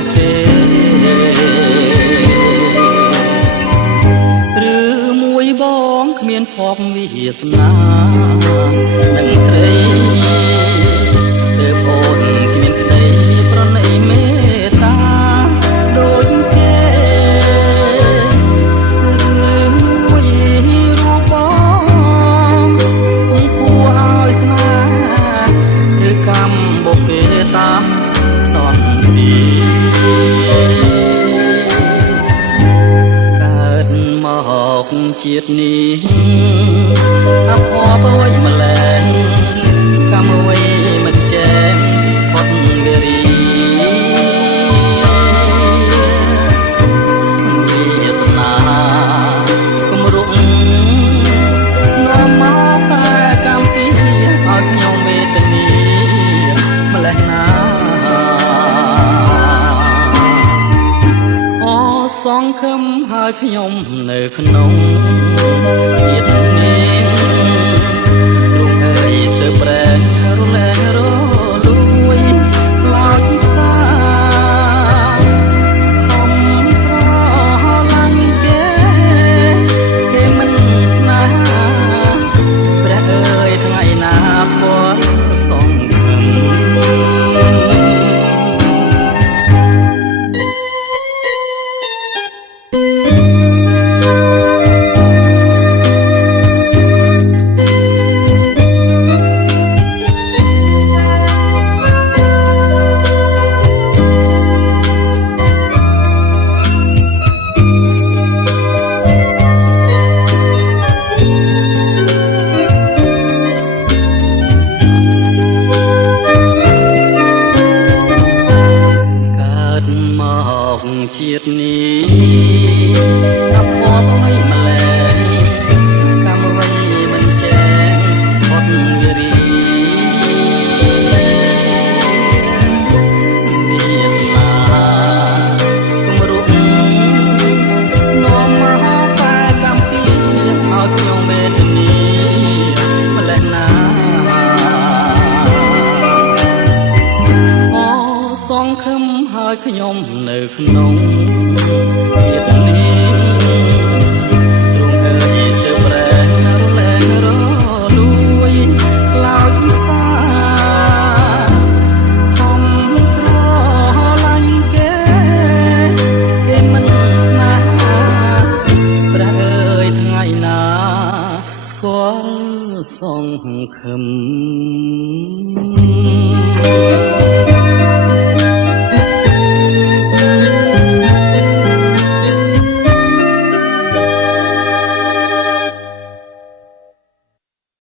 ះគេឬមួយបងគ្មានភពវាសនានឹងស្រីទើបអូនគ្មានក្តីប្រណីមេត្តាដូចគេឬមួយរូបបងគួរឲ្យស្នេហ៍ឬកម្មបុព្វេតាតន់ទីកើតមកជាតិនេះអភ័ព្វអ្វីម្ល៉េះកម្មអ្វីមិនចេះផុតវេរីវាសនាគំរុកនាំមកតែកម្មពីឲ្យខ្ញុំវេទនាម្ល៉េះណាសង្ឃឹមហើយខ្ញុំនៅក្នុងជាតិនេះទ្រង់អើយទៅប្រែរលែងរលួយខ្លោចផ្សាខំស្រឡាញ់គេមិនស្នេហាព្រះអើយថ្ងៃណាស្គាល់សង្ឃឹមជាតិនេះអភ័ព្វអ្វីម្ល៉េះកម្មអ្វីមិនចេះផុតវេរីវាសនាគំរុកនាំមកតែកម្មពីឲ្យខ្ញុំវេទនាម្ល៉េះណាសង្ឃឹមហើយខ្ញុំនៅក្នុងជាតិនេះទ្រង់អើយទៅប្រែរលែងរលួយខ្លោចផ្សាខំស្រឡាញ់គេមិនស្នេហាព្រះអើយថ្ងៃណាស្គាល់សង្ឃឹម